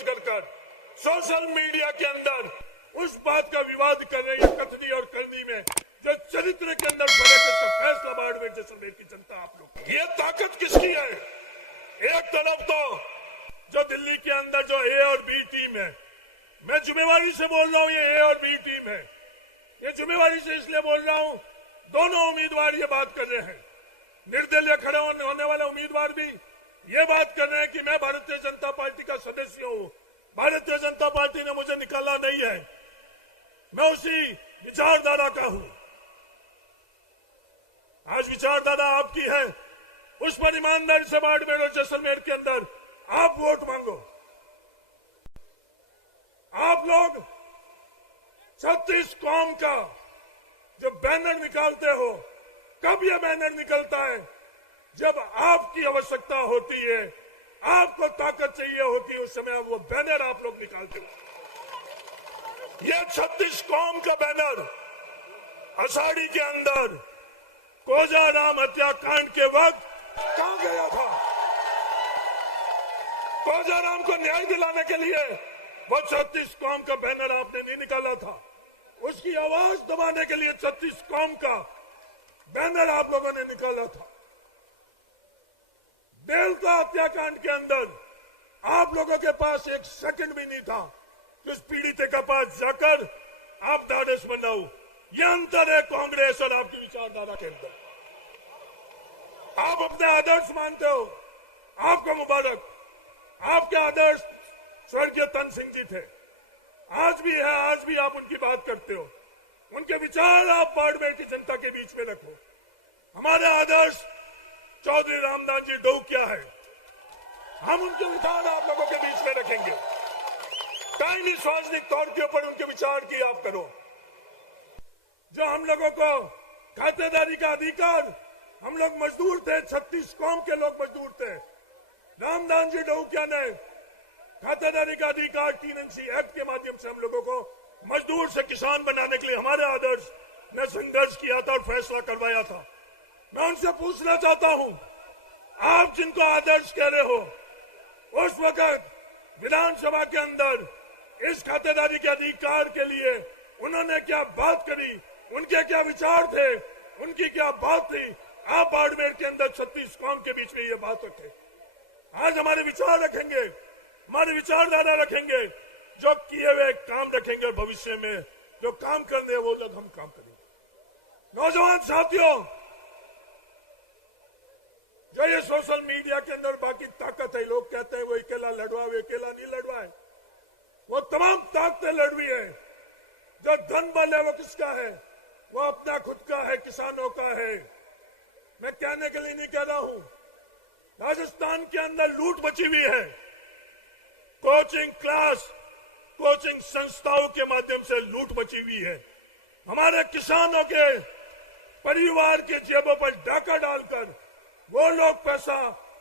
खर्च कर social media के अंदर उस बात का विवाद कर रहे हैं कथनी और करनी में जो चरित्र के अंदर फर्क है, उसका फैसला बाड़मेर जैसलमेर की जनता आप लोग। ये ताकत किसकी है? एक तरफ तो जो दिल्ली के अंदर जो ए और बी टीम है, मैं जिम्मेवारी से बोल रहा हूं, ये ए और बी टीम है। ये जिम्मेवारी से इसलिए बोल रहा हूं, दोनों उम्मीदवार ये बात कर रहे हैं, निर्दलीय खड़े होने वाले उम्मीदवार भी ये बात कर रहे हैं कि मैं भारतीय जनता पार्टी का सदस्य हूं, भारतीय जनता पार्टी ने मुझे निकाला नहीं है, मैं उसी विचारधारा का हूं। आज विचारधारा आपकी है, उस पर ईमानदारी से बाड़मेर और जैसलमेर के अंदर आप वोट मांगो। आप लोग 36 कौम का जो बैनर निकालते हो, कब यह बैनर निकलता है? जब आपकी आवश्यकता होती है, आपको ताकत चाहिए होती है, उस समय वो बैनर आप लोग निकालते हो। यह 36 कौम का बैनर आषाढ़ी के अंदर कोजाराम हत्याकांड के वक्त कहां गया था? कोजाराम को न्याय दिलाने के लिए वो 36 कौम का बैनर आपने नहीं निकाला था। उसकी आवाज दबाने के लिए 36 कौम का बैनर आप लोगों ने निकाला था। देलता हत्याकांड के अंदर आप लोगों के पास एक सेकंड भी नहीं था कि उस पीड़ित के पास जाकर आप ढाढ़स बनाओ। यह अंतर है कांग्रेस और आपकी विचारधारा के अंदर। आप अपने आदर्श मानते हो, आपको मुबारक। आपके आदर्श स्वर्गीय तन सिंह जी थे, आज भी है, आज भी आप उनकी बात करते हो। उनके विचार आप बाड़मेर की जनता के बीच में रखो। हमारे आदर्श चौधरी रामदास जी डोकिया है, हम उनके विचार आप लोगों के बीच में रखेंगे। कहीं भी सार्वजनिक तौर के ऊपर उनके विचार की आप करो। जो हम लोगों को खातेदारी का अधिकार, हम लोग मजदूर थे, 36 कौम के लोग मजदूर थे। रामदास जी डोकिया ने खातेदारी का अधिकार 3NC एक्ट के माध्यम से हम लोगों को मजदूर से किसान बनाने के लिए हमारे आदर्श ने संघर्ष किया था और फैसला करवाया था। मैं उनसे पूछना चाहता हूं, आप जिनको आदर्श कह रहे हो, उस वक्त विधानसभा के अंदर इस खातेदारी के अधिकार के लिए उन्होंने क्या बात करी? उनके क्या विचार थे? उनकी क्या बात थी? आप बाड़मेर के अंदर 36 कौम के बीच में ये बात रखे। आज हमारे विचार रखेंगे, हमारी विचारधारा रखेंगे, जो किए हुए काम रखेंगे और भविष्य में जो काम करने हैं वो जब हम काम करेंगे। नौजवान साथियों, जो ये सोशल मीडिया के अंदर बाकी ताकत है, लोग कहते हैं वो अकेला लड़वा, वो अकेला नहीं लड़वा है, वो तमाम ताकतें लड़वी है। जो धन बल है वो किसका है? वो अपना खुद का है, किसानों का है। मैं कहने के लिए नहीं कह रहा हूं, राजस्थान के अंदर लूट मची हुई है। कोचिंग क्लास, कोचिंग संस्थाओं के माध्यम से लूट मची हुई है। हमारे किसानों के परिवार के जेबों पर डाका डालकर वो लोग पैसा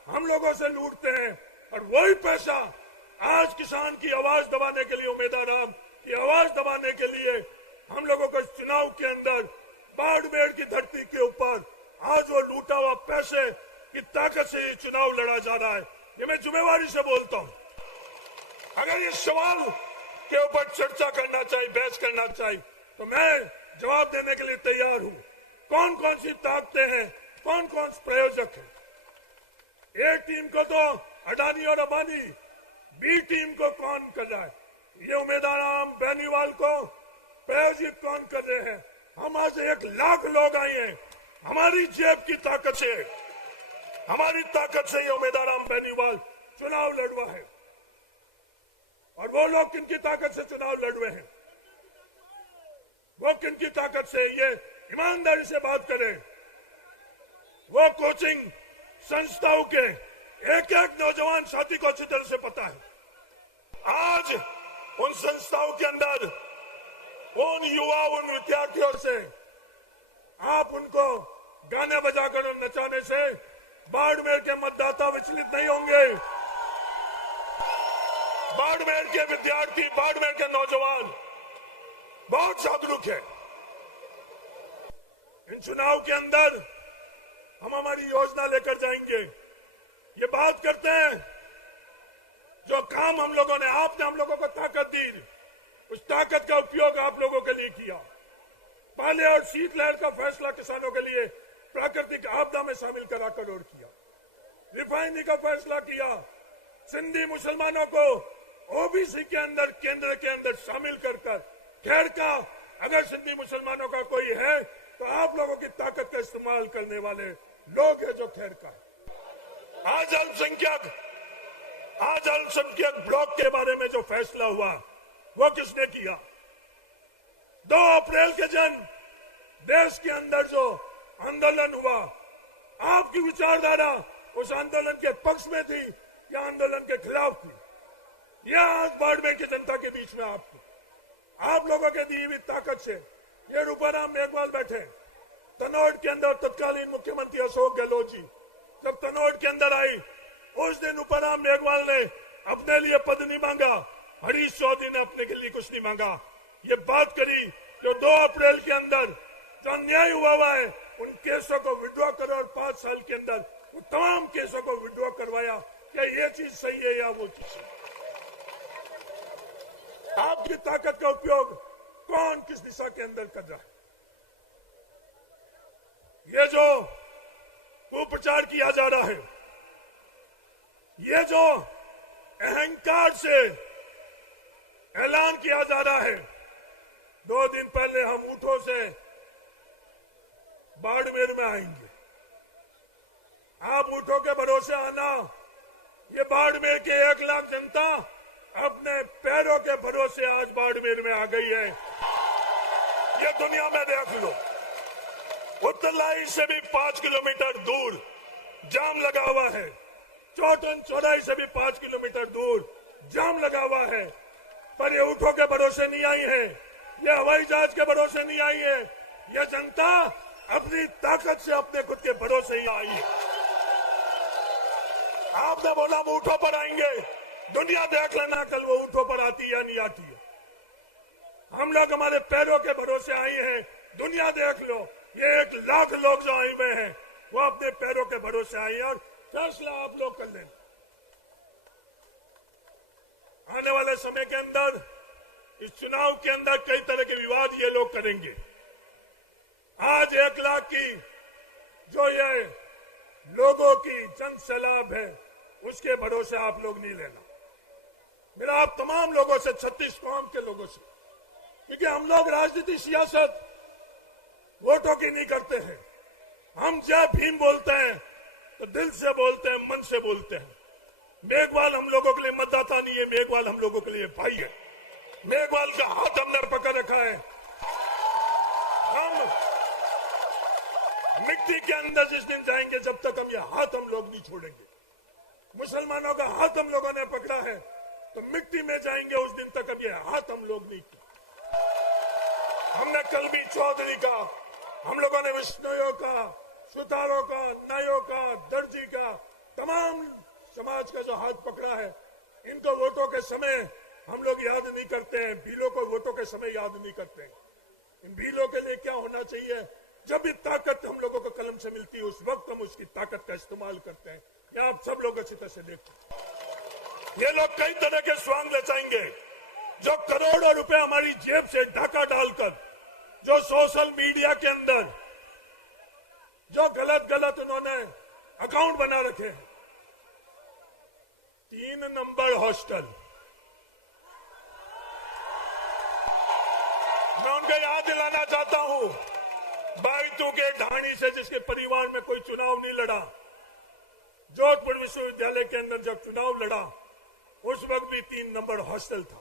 हम लोगों से लूटते हैं, और वही पैसा आज किसान की आवाज दबाने के लिए, उम्मीदवार की आवाज दबाने के लिए हम लोगों को चुनाव के अंदर बाड़मेर की धरती के ऊपर आज वो लूटा हुआ पैसे की ताकत से ये चुनाव लड़ा जा रहा है। ये मैं जिम्मेवारी से बोलता हूं। अगर ये सवाल के ऊपर चर्चा करना चाहिए, बहस करना चाहिए, तो मैं जवाब देने के लिए तैयार हूं। कौन कौन सी ताकतें हैं, कौन कौन से प्रायोजक हैं? ए टीम को तो अडानी और अंबानी, बी टीम को कौन कर रहा है? ये उम्मीदवार बेनीवाल को प्रायोजित कौन कर रहे हैं? हम आज 1 लाख लोग आए हैं, हमारी जेब की ताकत से, हमारी ताकत से ये उम्मीदवार बेनीवाल चुनाव लड़वा है। और वो लोग किनकी ताकत से चुनाव लड़वे हैं? वो किनकी ताकत से? ये ईमानदारी से बात करें। वो कोचिंग संस्थाओं के एक एक नौजवान साथी को अच्छी तरह से पता है। आज उन संस्थाओं के अंदर उन युवा, उन विद्यार्थियों से आप उनको गाने बजाकर और नचाने से बाड़मेर के मतदाता विचलित नहीं होंगे। बाड़मेर के विद्यार्थी, बाड़मेर के नौजवान बहुत जागरूक है। इन चुनाव के अंदर हम हमारी योजना लेकर जाएंगे। ये बात करते हैं जो काम हम लोगों ने, आपने हम लोगों को ताकत दी, उस ताकत का उपयोग आप लोगों के लिए किया। पाले और शीतलहर का फैसला किसानों के लिए प्राकृतिक आपदा में शामिल करा करोड़ किया। रिफाइनरी का फैसला किया, सिंधी मुसलमानों को ओबीसी के अंदर, केंद्र के अंदर शामिल कर खैर का, अगर सिंधी मुसलमानों का कोई है तो आप लोगों की ताकत का इस्तेमाल करने वाले लोग हैं जो खैर का है। आज अल्पसंख्यक ब्लॉक के बारे में जो फैसला हुआ वो किसने किया? 2 अप्रैल के दिन देश के अंदर जो आंदोलन हुआ, आपकी विचारधारा उस आंदोलन के पक्ष में थी या आंदोलन के खिलाफ थी? यह आज बाड़मेर की जनता के बीच में आप लोगों के दी हुई ताकत से ये रूपाराम मेघवाल बैठे। तनोड़ के अंदर तत्कालीन मुख्यमंत्री अशोक गहलोत जी जब तनोड़ के अंदर आई, उस दिन रूपाराम मेघवाल ने अपने लिए पद नहीं मांगा, हरीश चौधरी ने अपने के लिए कुछ नहीं मांगा। ये बात करी जो 2 अप्रैल के अंदर जो अन्याय हुआ है उन केसों को विड्रॉ करो और 5 साल के अंदर उन तमाम केसों को विड्रॉ करवाया। क्या ये चीज सही है या वो चीज? आपकी ताकत का उपयोग कौन किस दिशा के अंदर कर रहा है? ये जो कुप्रचार किया जा रहा है, ये जो अहंकार से ऐलान किया जा रहा है, 2 दिन पहले हम ऊँटों से बाड़मेर में आएंगे। आप ऊँटों के भरोसे आना, ये बाड़मेर के 1 लाख जनता अपने पैरों के भरोसे आज बाड़मेर में आ गई है। ये दुनिया में देख लो, उत्तरलाई से भी 5 किलोमीटर दूर जाम लगा हुआ है, चौटन चौराही से भी 5 किलोमीटर दूर जाम लगा हुआ है, पर ये ऊँटों के भरोसे नहीं आई है, ये हवाई जहाज के भरोसे नहीं आई है। ये जनता अपनी ताकत से अपने खुद के भरोसे ही आई है। आपने बोला हम ऊँटों पर आएंगे, दुनिया देख लेना कल वो ऊँटों पर आती है या नहीं आती है। हम लोग हमारे पैरों के भरोसे आई हैं, दुनिया देख लो। ये 1 लाख लोग जो आई में हैं वो अपने पैरों के भरोसे आई हैं और फैसला आप लोग कर लें। आने वाले समय के अंदर इस चुनाव के अंदर कई तरह के विवाद ये लोग करेंगे। आज 1 लाख की जो ये लोगों की जन सैलाब है उसके भरोसे आप लोग नहीं लेना। मेरा आप तमाम लोगों से, 36 कौम के लोगों से, क्योंकि हम लोग राजनीति सियासत वोटों की नहीं करते हैं। हम जब भीम बोलते हैं तो दिल से बोलते हैं, मन से बोलते हैं। मेघवाल हम लोगों के लिए मतदाता नहीं है, मेघवाल हम लोगों के लिए भाई है। मेघवाल का हाथ हमने पकड़ रखा है। हम मिट्टी के अंदर जिस दिन जाएंगे, जब तक हम ये हाथ हम लोग नहीं छोड़ेंगे। मुसलमानों का हाथ हम लोगों ने पकड़ा है तो मिट्टी में जाएंगे, उस दिन तक अब ये हाथ हम लोग नहीं किया। हमने कलबी चौधरी का, हम लोगों ने विष्णुयों का, सुतारों का, नायों का, दर्जी का, तमाम समाज का जो हाथ पकड़ा है, इनको वोटों के समय हम लोग याद नहीं करते हैं। भीलों को वोटों के समय याद नहीं करते हैं। इन भीलों के लिए क्या होना चाहिए? जब भी ताकत हम लोगों को कलम से मिलती है उस वक्त हम उसकी ताकत का इस्तेमाल करते हैं। यह आप सब लोग अच्छी तरह से देखते हैं। ये लोग कई तरह के स्वांग रचाएंगे, जो करोड़ों रुपए हमारी जेब से डाका डालकर, जो सोशल मीडिया के अंदर जो गलत उन्होंने अकाउंट बना रखे हैं। 3 नंबर हॉस्टल, मैं उनको याद दिलाना चाहता हूं, बाइतू के ढाणी से जिसके परिवार में कोई चुनाव नहीं लड़ा, जोधपुर विश्वविद्यालय के अंदर जब चुनाव लड़ा उस वक्त भी 3 नंबर हॉस्टल था।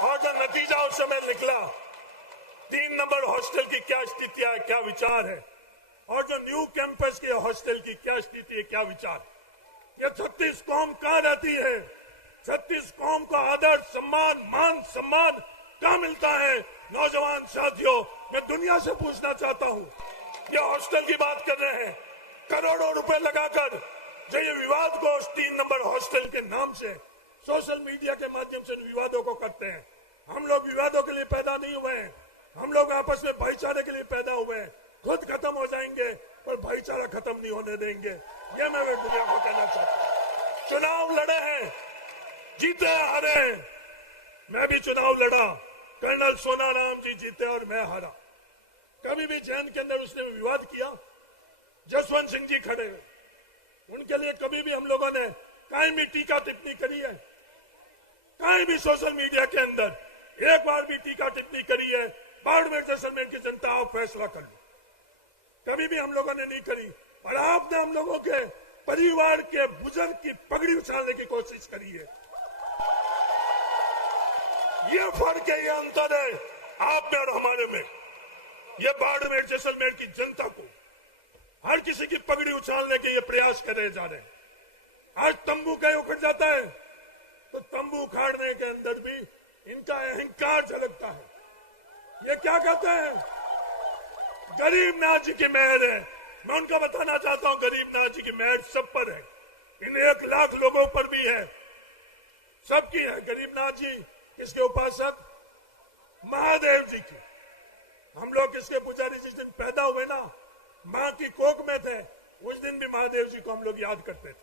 और जो नतीजा उस समय निकला, 3 नंबर हॉस्टल की क्या स्थिति है, क्या विचार है, और जो न्यू कैंपस के हॉस्टल की क्या स्थिति है, क्या विचार है। ये 36 कौम कहां रहती है? 36 कौम को आदर, सम्मान, मान सम्मान कहां मिलता है? नौजवान साथियों, मैं दुनिया से पूछना चाहता हूं, ये हॉस्टल की बात कर रहे हैं, करोड़ों रुपए लगाकर जो ये विवाद को उस 3 नंबर हॉस्टल के नाम से सोशल मीडिया के माध्यम से विवादों को करते हैं। हम लोग विवादों के लिए पैदा नहीं हुए हैं, हम लोग आपस में भाईचारे के लिए पैदा हुए हैं। खुद खत्म हो जाएंगे पर भाईचारा खत्म नहीं होने देंगे, ये मैं दुनिया को कहना चाहता हूं। चुनाव लड़े हैं, जीते हारे हैं। मैं भी चुनाव लड़ा, कर्नल सोनाराम जी जीते और मैं हारा। कभी भी जैन के अंदर उसने विवाद किया? जसवंत सिंह जी खड़े हुए, उनके लिए कभी भी हम लोगों ने कहीं भी टीका टिप्पणी करी है? कहीं भी सोशल मीडिया के अंदर एक बार भी टीका टिप्पणी करी है? बाड़मेर जैसलमेर की जनता आप फैसला कर लो, कभी भी हम लोगों ने नहीं करी। और आपने हम लोगों के परिवार के बुजुर्ग की पगड़ी उछालने की कोशिश करी है। ये फर्क है, ये अंतर है आप में और हमारे में। ये बाड़मेर जैसलमेर की जनता को हर किसी की पगड़ी उछालने के ये प्रयास कर रहे जा रहे हैं। आज तंबू कहीं उखड़ जाता है तो तंबू उखाड़ने के अंदर भी इनका अहंकार झलकता है। ये क्या कहते हैं? गरीबनाथ जी की मेहर है। मैं उनको बताना चाहता हूं, गरीबनाथ जी की मेहर सब पर है, इन 1 लाख लोगों पर भी है, सबकी है। गरीबनाथ जी किसके उपासक? महादेव जी की। हम लोग किसके पुजारी? जिस दिन पैदा हुए ना, मां की कोख में थे, उस दिन भी महादेव जी को हम लोग याद करते थे,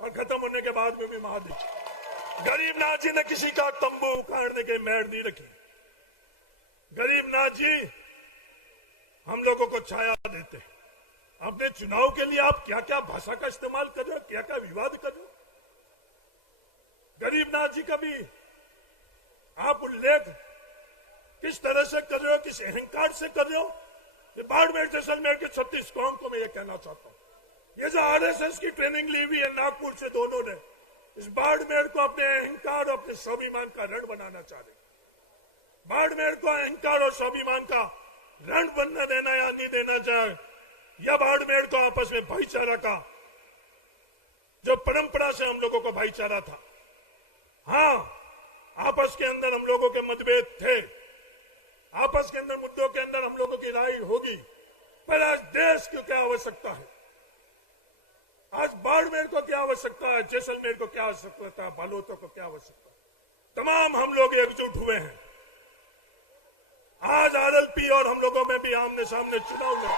और खत्म होने के बाद में भी महादेव। गरीबनाथ जी ने किसी का तंबू उखाड़ने की मेहर नहीं रखी। गरीबनाथ जी हम लोगों को छाया देते हैं। अपने चुनाव के लिए आप क्या क्या भाषा का इस्तेमाल कर रहे हो, क्या क्या विवाद कर रहे हो? गरीबनाथ जी का भी आप उल्लेख किस तरह से कर रहे हो, किस अहंकार से कर रहे हो? ये बाड़मेर जैसलमेर के 36 कौम को मैं ये कहना चाहता हूं, ये जो आरएसएस की ट्रेनिंग ली हुई है नागपुर से दोनों ने, इस बाड़मेर को अपने अहंकार और अपने स्वाभिमान का रण बनाना चाह रहे। बाड़मेर को अहंकार और स्वाभिमान का रण बनने देना या नहीं देना चाहे, या बाड़मेर को आपस में भाईचारा का, जो परंपरा से हम लोगों का भाईचारा था, हाँ आपस के अंदर हम लोगों के मतभेद थे, आपस के अंदर मुद्दों के अंदर हम लोगों की राय होगी, पर आज देश को क्या आवश्यकता है? आज बाड़मेर को क्या आवश्यकता है? जैसलमेर को क्या आवश्यकता है? बालोतों को क्या आवश्यकता है? तमाम हम लोग एकजुट हुए हैं। आज आरएलपी और हम लोगों में भी आमने सामने चुनाव लड़ा।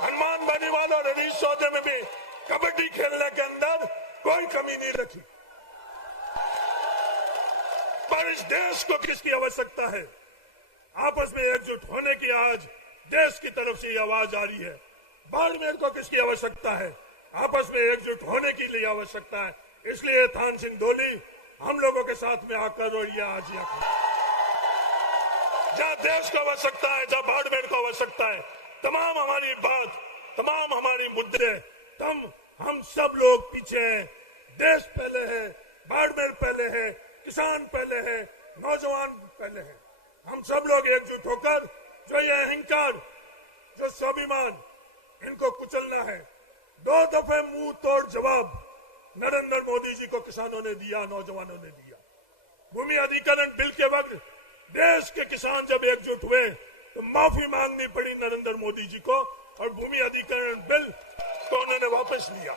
हनुमान बेनीवाल और हरीश चौधरी में भी कबड्डी खेलने के अंदर कोई कमी नहीं रखी। पर इस देश को किसकी आवश्यकता है? आपस में एकजुट होने की आज देश की तरफ से ये आवाज आ रही है। बाड़मेर को किसकी आवश्यकता है? आपस में एकजुट होने की लिए आवश्यकता है। इसलिए थान सिंह धोली हम लोगों के साथ में आकर और ये आज जहां देश को आवश्यकता है, जहां बाड़मेर को आवश्यकता है, तमाम हमारी बात, तमाम हमारी मुद्दे, हम सब लोग पीछे हैं। देश पहले है, बाड़मेर पहले है, किसान पहले है, नौजवान पहले है। हम सब लोग एकजुट होकर जो ये अहंकार, जो स्वाभिमान, इनको कुचलना है। 2 दफे मुंह तोड़ जवाब नरेंद्र मोदी जी को किसानों ने दिया, नौजवानों ने दिया। भूमि अधिग्रहण बिल के वक्त देश के किसान जब एकजुट हुए तो माफी मांगनी पड़ी नरेंद्र मोदी जी को, और भूमि अधिग्रहण बिल को उन्होंने वापस लिया।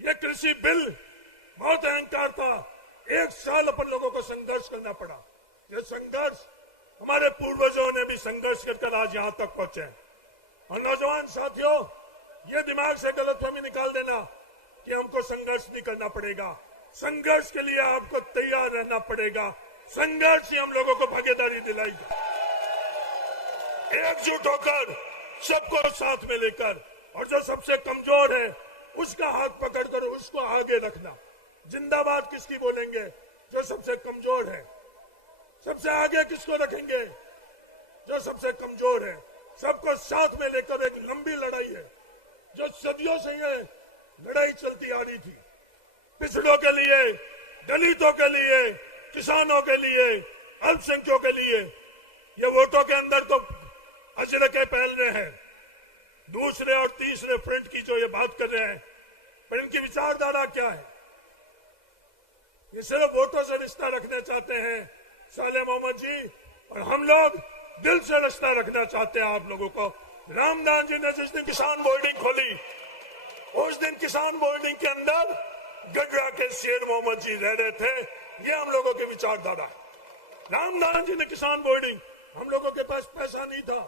ये कृषि बिल बहुत अहंकार था। 1 साल अपन लोगों को संघर्ष करना पड़ा। ये संघर्ष हमारे पूर्वजों ने भी संघर्ष कर आज यहां तक पहुंचे। और नौजवान साथियों, ये दिमाग से गलतफहमी निकाल देना कि हमको संघर्ष नहीं करना पड़ेगा। संघर्ष के लिए आपको तैयार रहना पड़ेगा। संघर्ष ही हम लोगों को भागीदारी दिलाएगा। एकजुट होकर, सबको साथ में लेकर, और जो सबसे कमजोर है उसका हाथ पकड़कर उसको आगे रखना। जिंदाबाद किसकी बोलेंगे? जो सबसे कमजोर है। सबसे आगे किसको रखेंगे? जो सबसे कमजोर है। सबको साथ में लेकर एक लंबी लड़ाई है, जो सदियों से ये लड़ाई चलती आ रही थी। पिछड़ों के लिए, दलितों के लिए, किसानों के लिए, अल्पसंख्यकों के लिए। ये वोटों के अंदर तो अजरके पहल रहे हैं, दूसरे और तीसरे फ्रंट की जो ये बात कर रहे हैं, पर इनकी विचारधारा क्या है? ये सिर्फ वोटों से रिश्ता रखना चाहते हैं साले मोहम्मद जी, और हम लोग दिल से रिश्ता रखना चाहते हैं आप लोगों को। रामदान जी ने जिस दिन किसान बोर्डिंग खोली, उस दिन किसान बोर्डिंग के अंदर गडरा के शेर मोहम्मद जी रह रहे थे। ये हम लोगों की विचारधारा है। रामदान जी ने किसान बोर्डिंग, हम लोगों के पास पैसा नहीं था,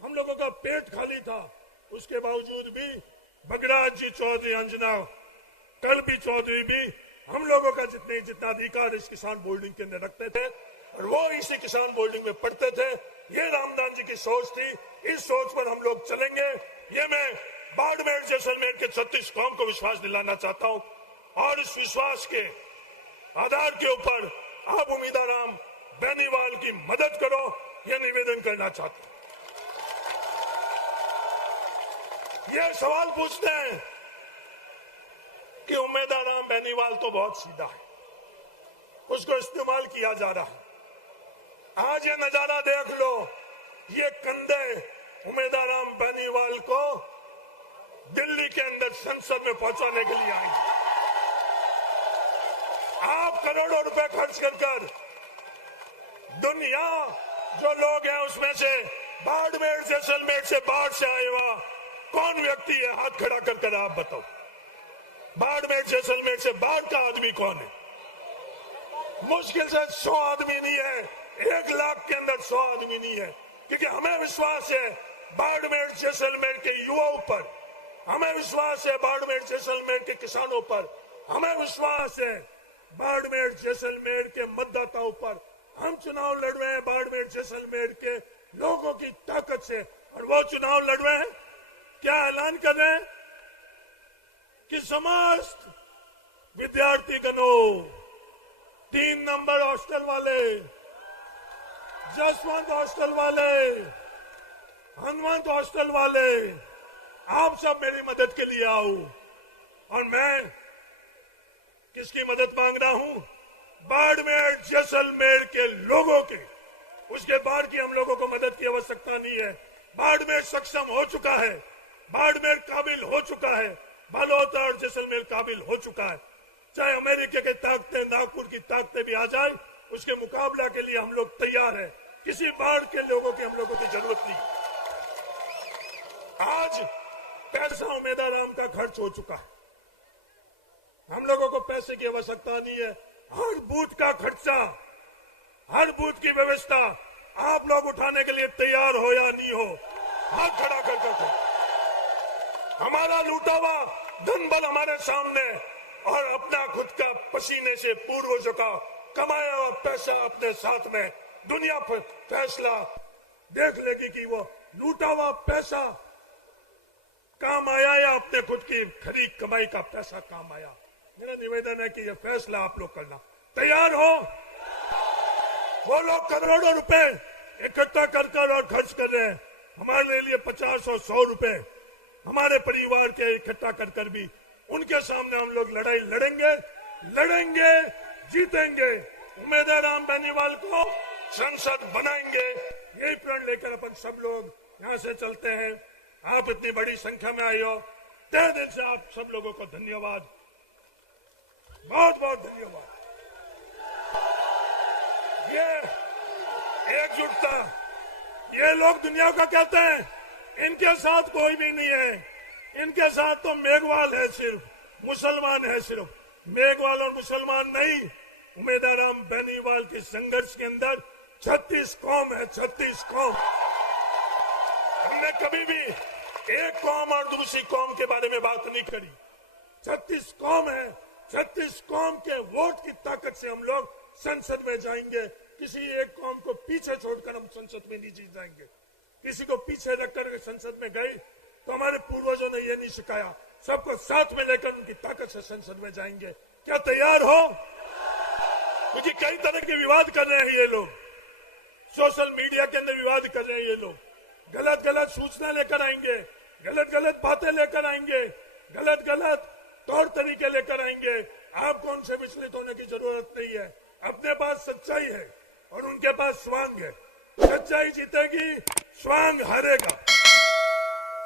हम लोगों का पेट खाली था, उसके बावजूद भी बगराज जी, चौधरी अंजना, कल भी चौधरी भी हम लोगों का जितना अधिकार इस किसान बोर्डिंग के अंदर रखते थे और वो इसी किसान बोर्डिंग में पढ़ते थे। ये रामदान जी की सोच थी, इस सोच पर हम लोग चलेंगे। ये मैं बाड़मेर जैसलमेर के 36 कौम को विश्वास दिलाना चाहता हूं और इस विश्वास के आधार के ऊपर आप उम्मीदवार बेनीवाल की मदद करो, यह निवेदन करना चाहता हूं। ये सवाल पूछते हैं कि उम्मीदवार बेनीवाल तो बहुत सीधा है, उसको इस्तेमाल किया जा रहा है। आज ये नजारा देख लो, ये कंधे उम्मीदवार बेनीवाल को दिल्ली के अंदर संसद में पहुंचाने के लिए आए। आप करोड़ों रुपए खर्च कर दुनिया जो लोग हैं उसमें से बाड़मेर जैसलमेर से बाढ़ से आए हुआ कौन व्यक्ति है? हाथ खड़ा कर आप बताओ। बाड़मेर जैसलमेर से बाढ़ का आदमी कौन है? मुश्किल से 100 आदमी नहीं है, 1 लाख के अंदर 100 आदमी नहीं है। क्योंकि हमें विश्वास है बाड़मेर जैसलमेर के युवाओं पर, हमें विश्वास है बाड़मेर जैसलमेर के किसानों पर, हमें विश्वास है बाड़मेर जैसलमेर के मतदाताओं पर। हम चुनाव लड़ रहे हैं बाड़मेर जैसलमेर के लोगों की ताकत से, और वो चुनाव लड़ रहे हैं, क्या ऐलान कर रहे हैं कि समस्त विद्यार्थी गणों, 3 नंबर हॉस्टल वाले, जसवंत हॉस्टल वाले, हनुमंत हॉस्टल वाले, आप सब मेरी मदद के लिए आओ। और मैं किसकी मदद मांग रहा हूं? बाड़मेर जैसलमेर के लोगों के। उसके बाद की हम लोगों को मदद की आवश्यकता नहीं है। बाड़मेर सक्षम हो चुका है, बाड़मेर काबिल हो चुका है, बालोद और जैसलमेर काबिल हो चुका है। चाहे अमेरिका के ताकतें, नागपुर की ताकतें भी आ जाए, उसके मुकाबला के लिए हम लोग तैयार हैं। किसी बाढ़ के लोगों की हम लोगों की जरूरत नहीं। आज पैसा उम्मीदवार का खर्च हो चुका है, हम लोगों को पैसे की आवश्यकता नहीं है। हर बूथ का खर्चा, हर बूथ की व्यवस्था आप लोग उठाने के लिए तैयार हो या नहीं हो? हाथ खड़ा कर हमारा लूटा हुआ धन बल हमारे सामने, और अपना खुद का पसीने से पूर्वजों का कमाया हुआ पैसा अपने साथ में। दुनिया पर फैसला देख लेगी कि वो लूटा हुआ पैसा काम आया या अपने खुद की खरीद कमाई का पैसा काम आया। मेरा निवेदन है कि यह फैसला आप लोग करना तैयार हो। वो लोग करोड़ों रुपए इकट्ठा कर और खर्च कर रहे हैं, हमारे लिए 50 और 100 रुपए हमारे परिवार के इकट्ठा कर भी उनके सामने हम लोग लड़ाई लड़ेंगे, जीतेंगे। उम्मीदवार बेनीवाल को संसद बनाएंगे, यही प्रण लेकर अपन सब लोग यहाँ से चलते हैं। आप इतनी बड़ी संख्या में आए हो, तहे दिल से आप सब लोगों को धन्यवाद, बहुत बहुत धन्यवाद। ये एकजुटता, ये लोग दुनिया का कहते हैं, इनके साथ कोई भी नहीं है, इनके साथ तो मेघवाल है, सिर्फ मुसलमान है, सिर्फ मेघवाल और मुसलमान नहीं। उम्मीदवार बेनीवाल के संघर्ष के अंदर 36 कौम है, 36 कौम। हमने कभी भी एक कौम और दूसरी कौम के बारे में बात नहीं करी। 36 कौम है, 36 कौम के वोट की ताकत से हम लोग संसद में जाएंगे। किसी एक कौम को पीछे छोड़कर हम संसद में नहीं जीत जाएंगे। किसी को पीछे रखकर संसद में गए तो हमारे पूर्वजों ने ये नहीं सिखाया। सबको साथ में लेकर उनकी ताकत से संसद में जाएंगे। क्या तैयार हो? क्योंकि कई तरह के विवाद कर रहे हैं ये लोग, सोशल मीडिया के अंदर विवाद कर रहे हैं ये लोग, गलत गलत सूचना लेकर आएंगे, गलत गलत बातें लेकर आएंगे, गलत गलत तौर तरीके लेकर आएंगे। आपको उनसे विचलित होने की जरूरत नहीं है। अपने पास सच्चाई है और उनके पास स्वांग है। सच्चाई जीतेगी, स्वांग हारेगा।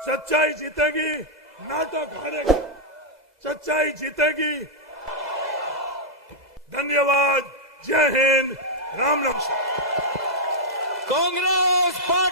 सच्चाई जीतेगी, नाटक हारेगा। सच्चाई जीतेगी। धन्यवाद। जय हिंद। राम राम। कांग्रेस पार्टी